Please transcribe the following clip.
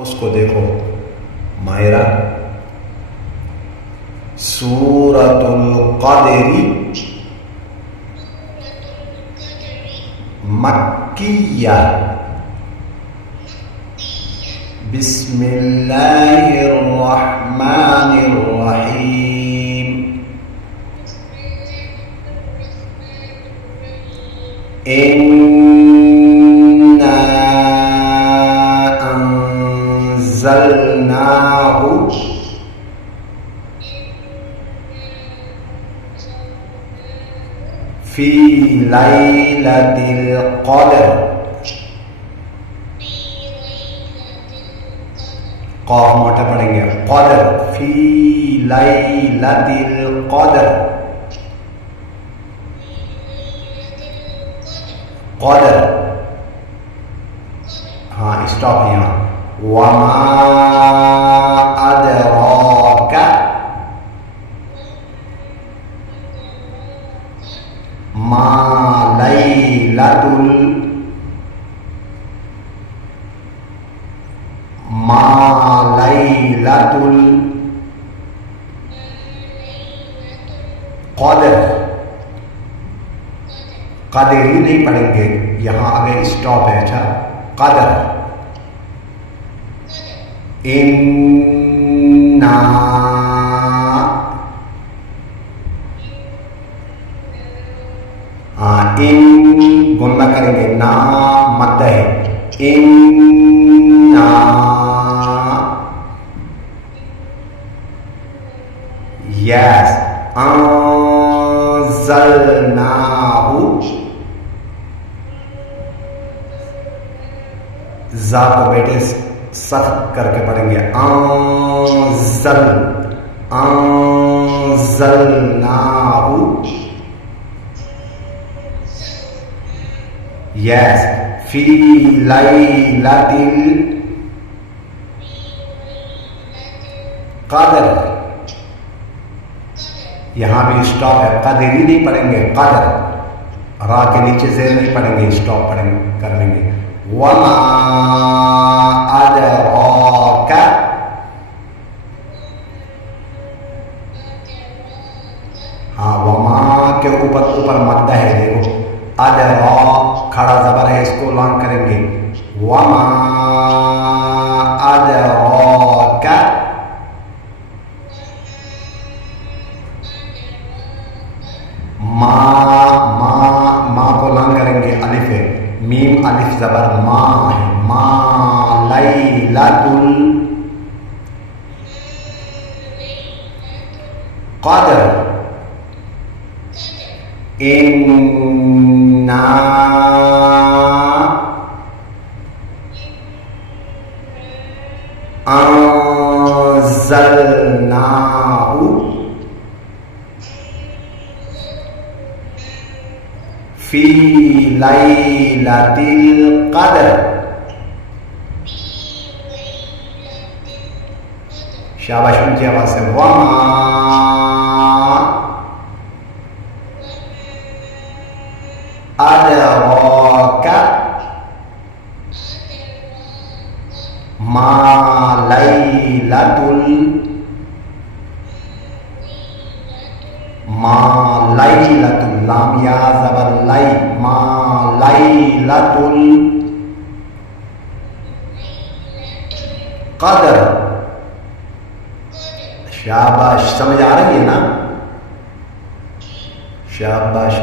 اس کو دیکھو مائرہ سورۃ القدر مکیہ بسم اللہ الرحمن الرحیم اِنَّا أنزلناه في ليلة القدر قاف موٹا پڑھیں گے قدر فی لیلۃ القدر قدر ہاں اسٹاپ یہاں وما ادراک ما لیلۃ القدر قدر ہی نہیں پڑھیں گے یہاں آگے اسٹاپ ہے اچھا قدر اِنَّا ان گنہ کریں گے نا مد ہے اِنَّا یس انزلناہ زا کو بیٹے سخت کر کے پڑھیں گے انزلناہ یس فی لیلۃ القدر یہاں بھی اسٹاپ ہے قدر ہی نہیں پڑھیں گے قدر را کے نیچے زیر نہیں پڑھیں گے اسٹاپ پڑھیں گے کر لیں گے وما ادراک ہاں وما کے اوپر مدہ ہے دیکھو ادرا کھڑا زبر ہے اس کو لانگ کریں گے وما ادراک ما کو لانگ کریں گے الف ہے میم الف زبر ما ہے ما لیلۃ القدر اِنَّا انزلناہ فی لیلۃ القدر شاباش اونچی آواز سے وما ادراک ما لیلۃ لام یا زبر لی ما لیلۃ القدر شاباش سمجھ آ رہی ہے نا شاباش